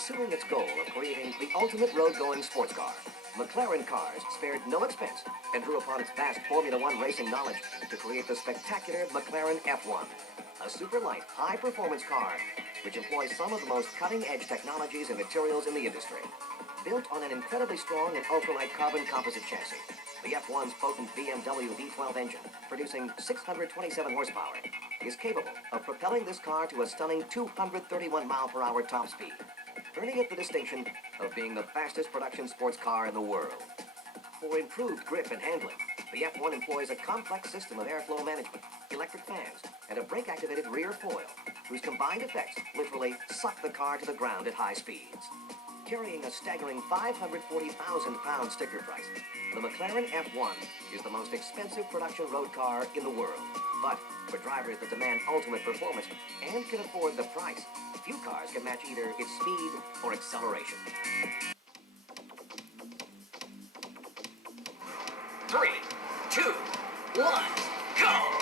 pursuing its goal of creating the ultimate road-going sports car, McLaren Cars spared no expense and drew upon its vast Formula One racing knowledge to create the spectacular McLaren F1, a super-light, high-performance car which employs some of the most cutting-edge technologies and materials in the industry. Built on an incredibly strong and ultralight carbon composite chassis, the F1's potent BMW V12 engine, producing 627 horsepower, is capable of propelling this car to a stunning 231 mile-per-hour top speed, earning it the distinction of being the fastest production sports car in the world. For improved grip and handling, the F1 employs a complex system of airflow management, electric fans, and a brake-activated rear foil, whose combined effects literally suck the car to the ground at high speeds. Carrying a staggering 540,000 pound sticker price, the McLaren F1 is the most expensive production road car in the world. But for drivers that demand ultimate performance and can afford the price, few cars can match either its speed or acceleration. 3, 2, 1, go!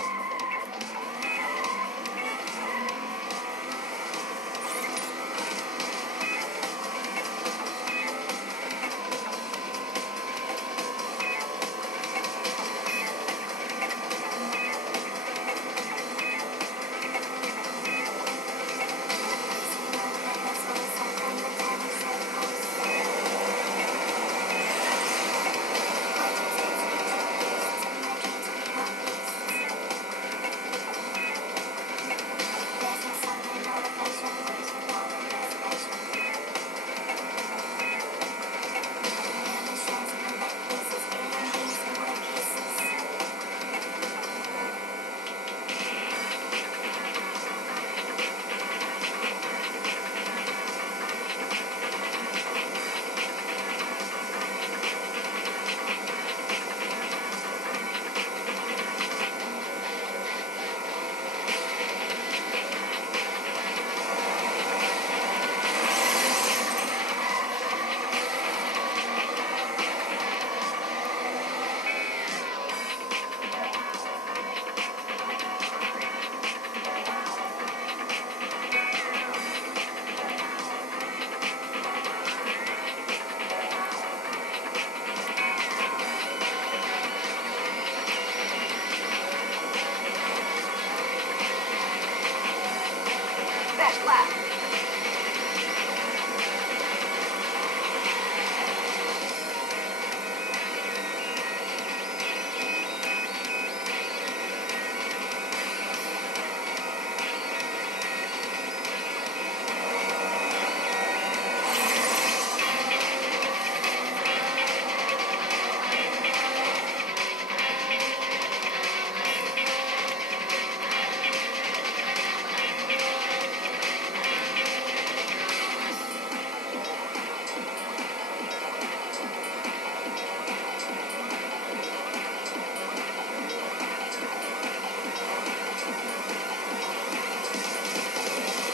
Best lap.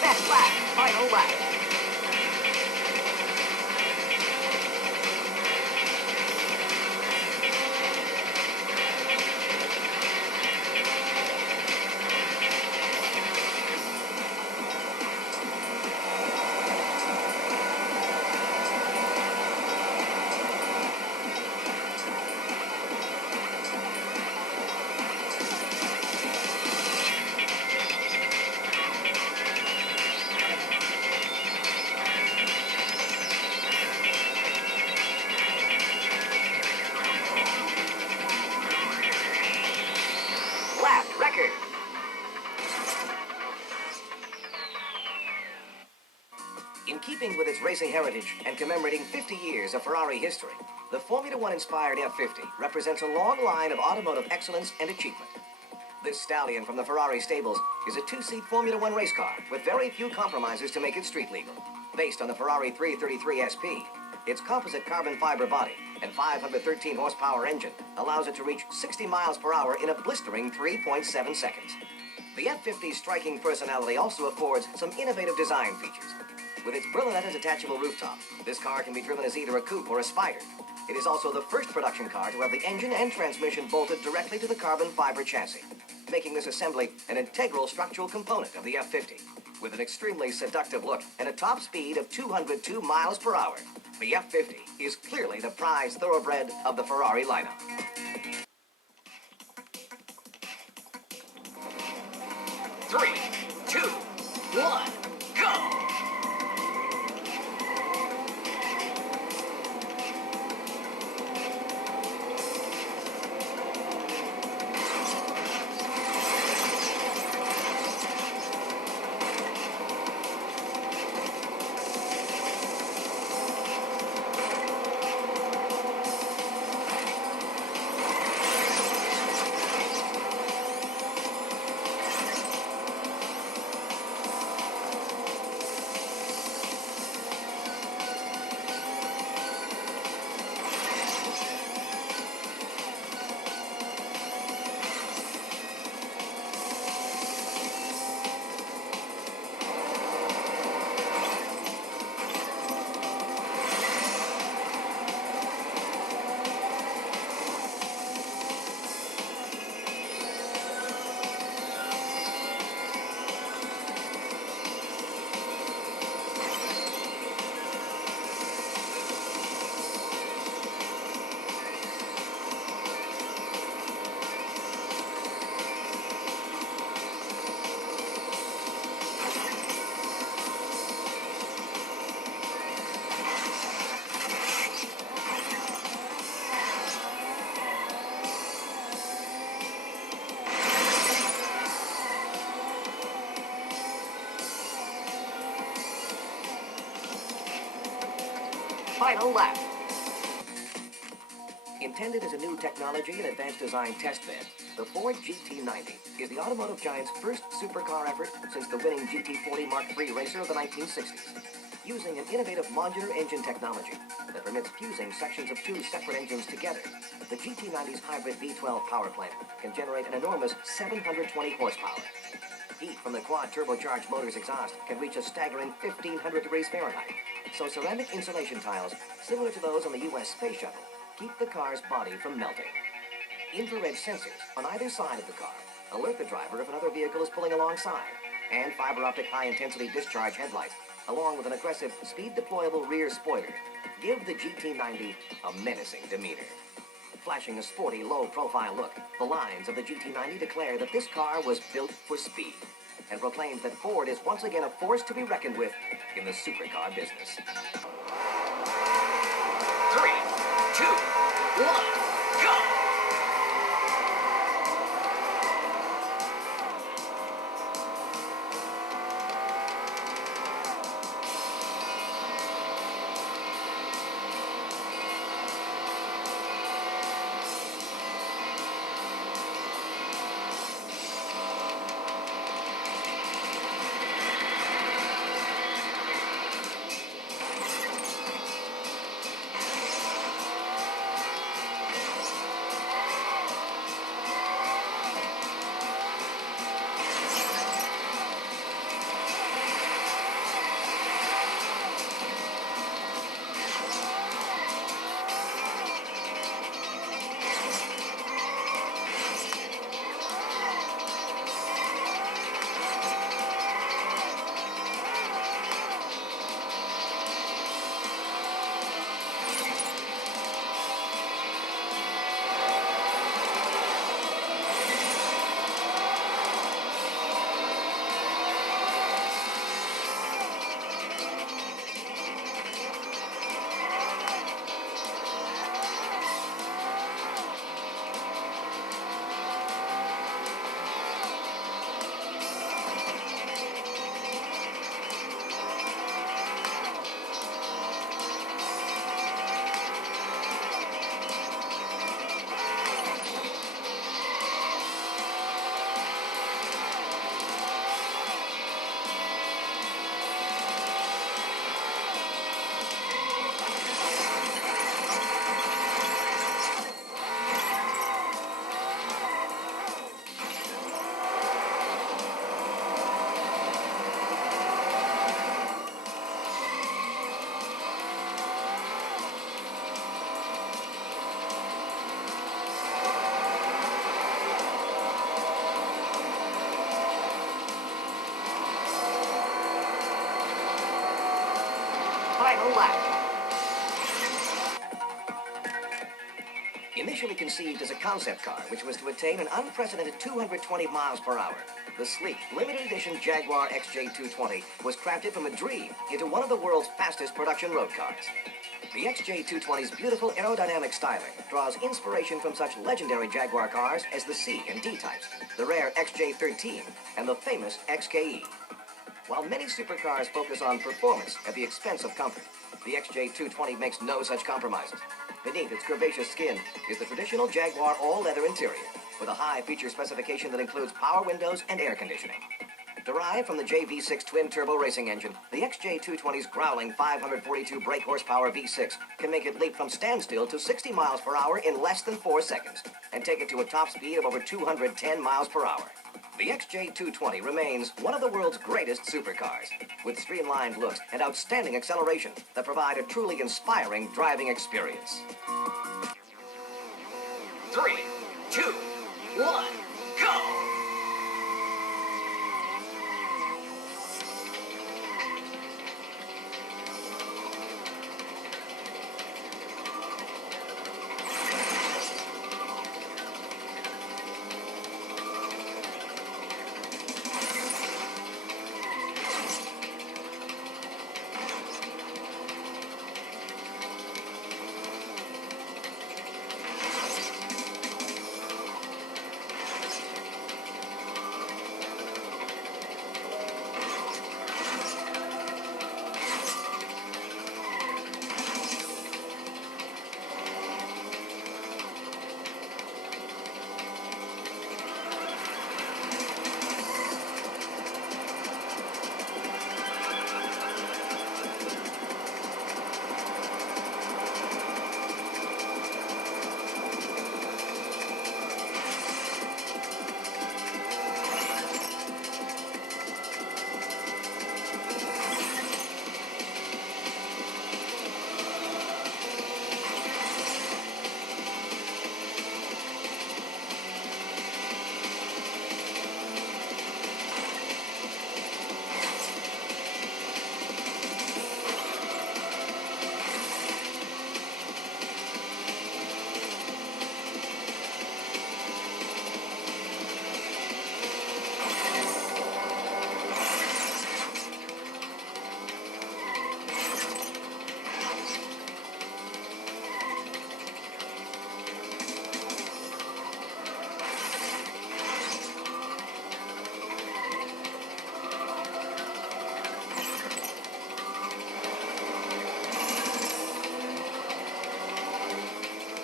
Best lap. Final lap. Lap record. In keeping with its racing heritage and commemorating 50 years of Ferrari history, the Formula One-inspired F50 represents a long line of automotive excellence and achievement. This stallion from the Ferrari stables is a two-seat Formula One race car with very few compromises to make it street legal. Based on the Ferrari 333 SP, its composite carbon fiber body and 513 horsepower engine allows it to reach 60 miles per hour in a blistering 3.7 seconds. The F50's striking personality also affords some innovative design features. With its Berlinetta detachable rooftop, this car can be driven as either a coupe or a spider. It is also the first production car to have the engine and transmission bolted directly to the carbon fiber chassis, making this assembly an integral structural component of the F50. with an extremely seductive look and a top speed of 202 miles per hour. The F50 is clearly the prized thoroughbred of the Ferrari lineup. 3, 2, 1, go! Final lap. Intended as a new technology and advanced design test bed, the Ford GT90 is the automotive giant's first supercar effort since the winning GT40 Mark III racer of the 1960s. Using an innovative modular engine technology that permits fusing sections of two separate engines together, the GT90's hybrid V12 power plant can generate an enormous 720 horsepower. Heat from the quad turbocharged motor's exhaust can reach a staggering 1,500 degrees Fahrenheit. So ceramic insulation tiles, similar to those on the U.S. Space Shuttle, keep the car's body from melting. Infrared sensors on either side of the car alert the driver if another vehicle is pulling alongside, and fiber optic high-intensity discharge headlights, along with an aggressive speed-deployable rear spoiler, give the GT90 a menacing demeanor. Flashing a sporty, low-profile look, the lines of the GT90 declare that this car was built for speed, and proclaims that Ford is once again a force to be reckoned with in the supercar business. 3, 2, 1, go! Final lap. Initially conceived as a concept car, which was to attain an unprecedented 220 miles per hour, the sleek, limited edition Jaguar XJ220 was crafted from a dream into one of the world's fastest production road cars. The XJ220's beautiful aerodynamic styling draws inspiration from such legendary Jaguar cars as the C and D types, the rare XJ13, and the famous XKE. While many supercars focus on performance at the expense of comfort, the XJ220 makes no such compromises. Beneath its curvaceous skin is the traditional Jaguar all-leather interior, with a high feature specification that includes power windows and air conditioning. Derived from the JV6 twin-turbo racing engine, the XJ220's growling 542 brake horsepower V6 can make it leap from standstill to 60 miles per hour in less than 4 seconds, and take it to a top speed of over 210 miles per hour. The XJ220 remains one of the world's greatest supercars, with streamlined looks and outstanding acceleration that provide a truly inspiring driving experience. 3, 2, 1, go!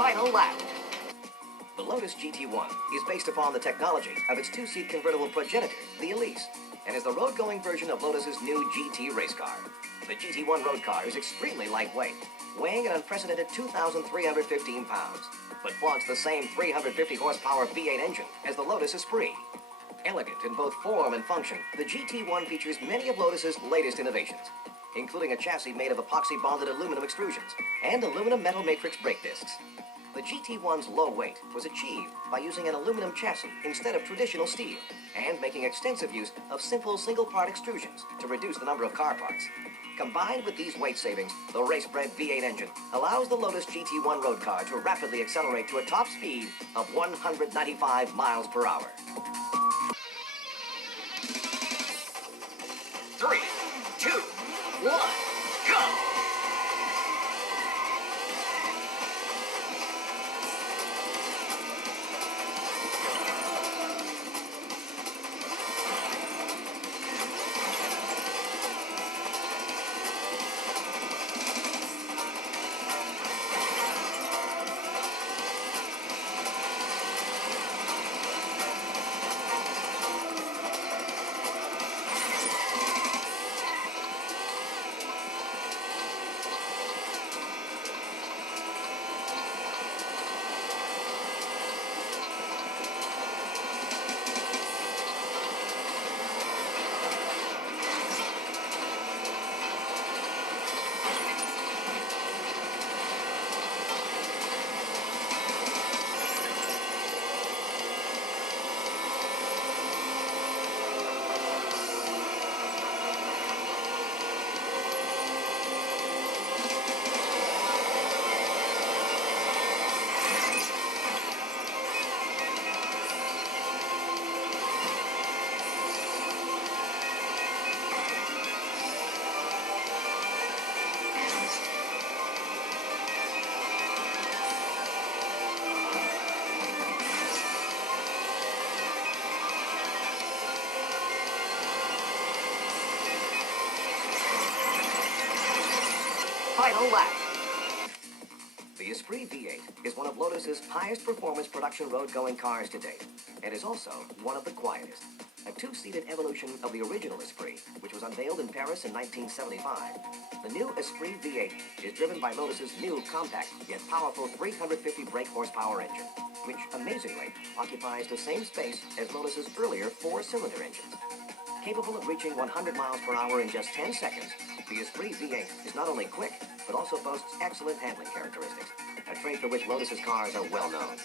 Final lap. The Lotus GT1 is based upon the technology of its two-seat convertible progenitor, the Elise, and is the road-going version of Lotus's new GT race car. The GT1 road car is extremely lightweight, weighing an unprecedented 2,315 pounds, but flaunts the same 350 horsepower V8 engine as the Lotus Esprit. Elegant in both form and function, the GT1 features many of Lotus's latest innovations, including a chassis made of epoxy-bonded aluminum extrusions and aluminum metal matrix brake discs. The GT1's low weight was achieved by using an aluminum chassis instead of traditional steel, and making extensive use of simple single-part extrusions to reduce the number of car parts. Combined with these weight savings, the race-bred V8 engine allows the Lotus GT1 road car to rapidly accelerate to a top speed of 195 miles per hour. 3, 2, 1, go! Final lap. The Esprit V8 is one of Lotus's highest performance production road-going cars to date, and is also one of the quietest. A two-seated evolution of the original Esprit, which was unveiled in Paris in 1975. The new Esprit V8 is driven by Lotus's new compact yet powerful 350 brake horsepower engine, which amazingly occupies the same space as Lotus's earlier four-cylinder engines. Capable of reaching 100 miles per hour in just 10 seconds, the Esprit V8 is not only quick, but also boasts excellent handling characteristics, a trait for which Lotus's cars are well known.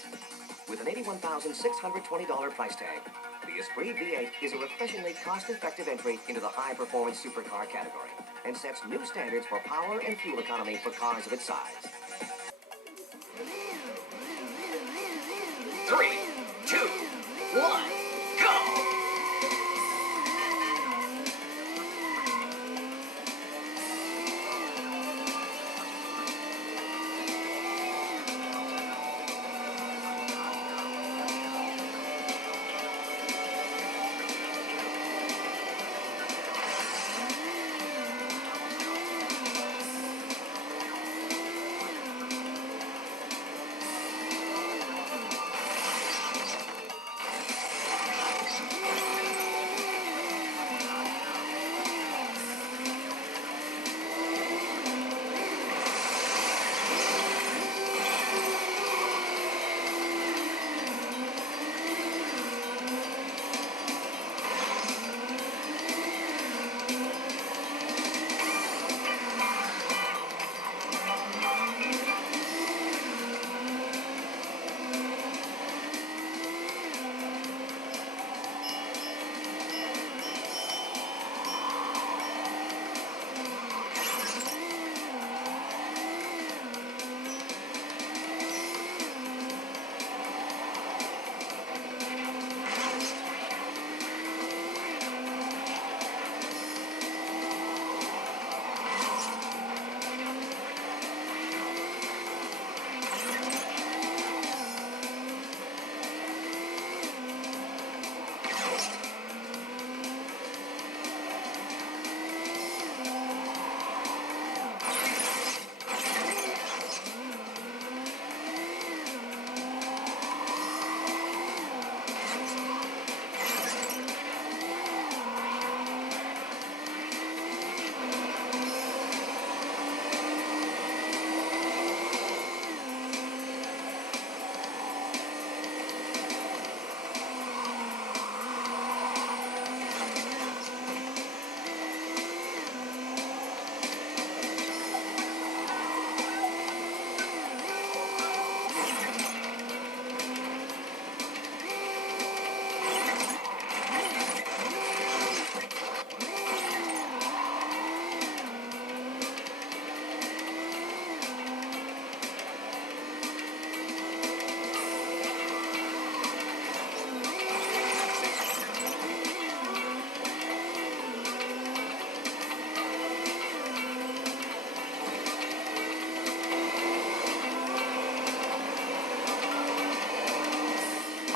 With an $81,620 price tag, the Esprit V8 is a refreshingly cost-effective entry into the high-performance supercar category, and sets new standards for power and fuel economy for cars of its size. 3, 2, 1, go!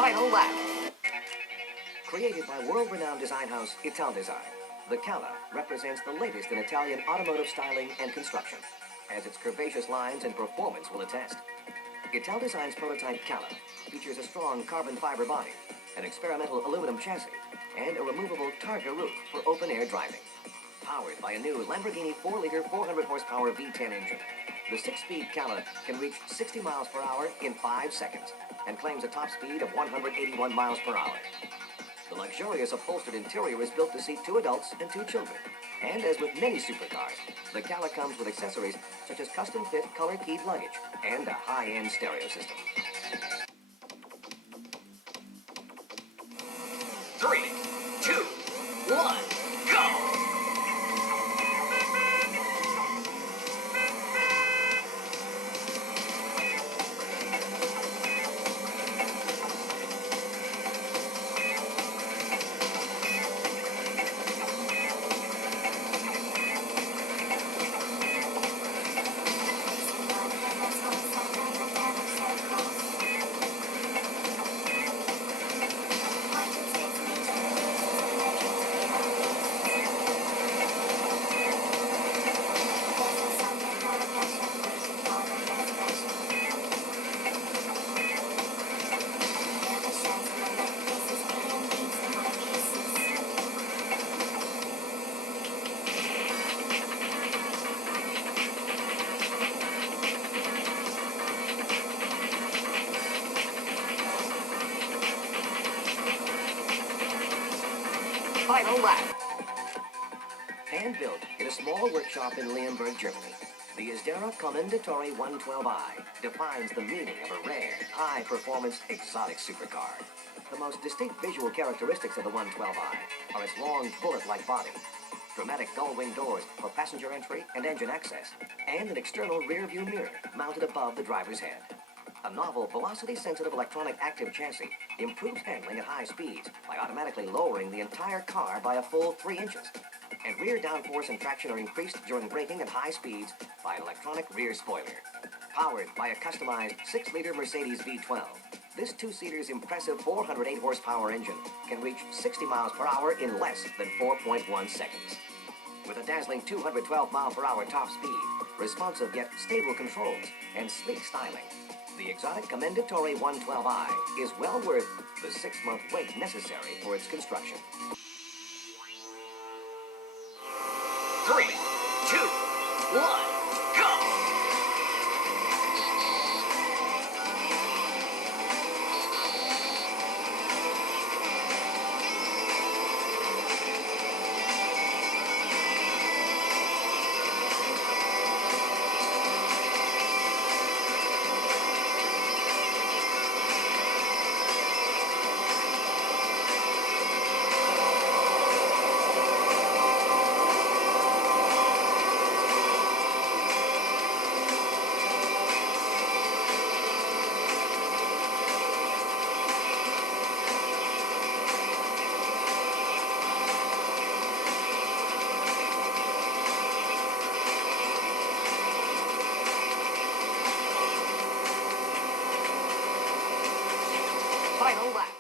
Final lap. Created by world-renowned design house Italdesign, the Cala represents the latest in Italian automotive styling and construction, as its curvaceous lines and performance will attest. Italdesign's prototype Cala features a strong carbon fiber body, an experimental aluminum chassis, and a removable Targa roof for open-air driving. Powered by a new Lamborghini 4-liter 400-horsepower V10 engine, the 6-speed Cala can reach 60 miles per hour in 5 seconds and claims a top speed of 181 miles per hour. The luxurious upholstered interior is built to seat 2 adults and 2 children. And as with many supercars, the Cala comes with accessories such as custom-fit color-keyed luggage and a high-end stereo system. 3, 2, 1, go! Final lap. Hand-built in a small workshop in Leonberg, Germany, the Isdera Commendatore 112i defines the meaning of a rare, high-performance, exotic supercar. The most distinct visual characteristics of the 112i are its long, bullet-like body, dramatic gull-wing doors for passenger entry and engine access, and an external rear-view mirror mounted above the driver's head. A novel velocity-sensitive electronic active chassis improves handling at high speeds by automatically lowering the entire car by a full 3 inches. And rear downforce and traction are increased during braking at high speeds by an electronic rear spoiler. Powered by a customized 6-liter Mercedes V12, this two-seater's impressive 408 horsepower engine can reach 60 miles per hour in less than 4.1 seconds. With a dazzling 212 mile per hour top speed, responsive yet stable controls, and sleek styling, the exotic Commendatore 112i is well worth the 6-month wait necessary for its construction. 3, 2, 1, go! Final lap.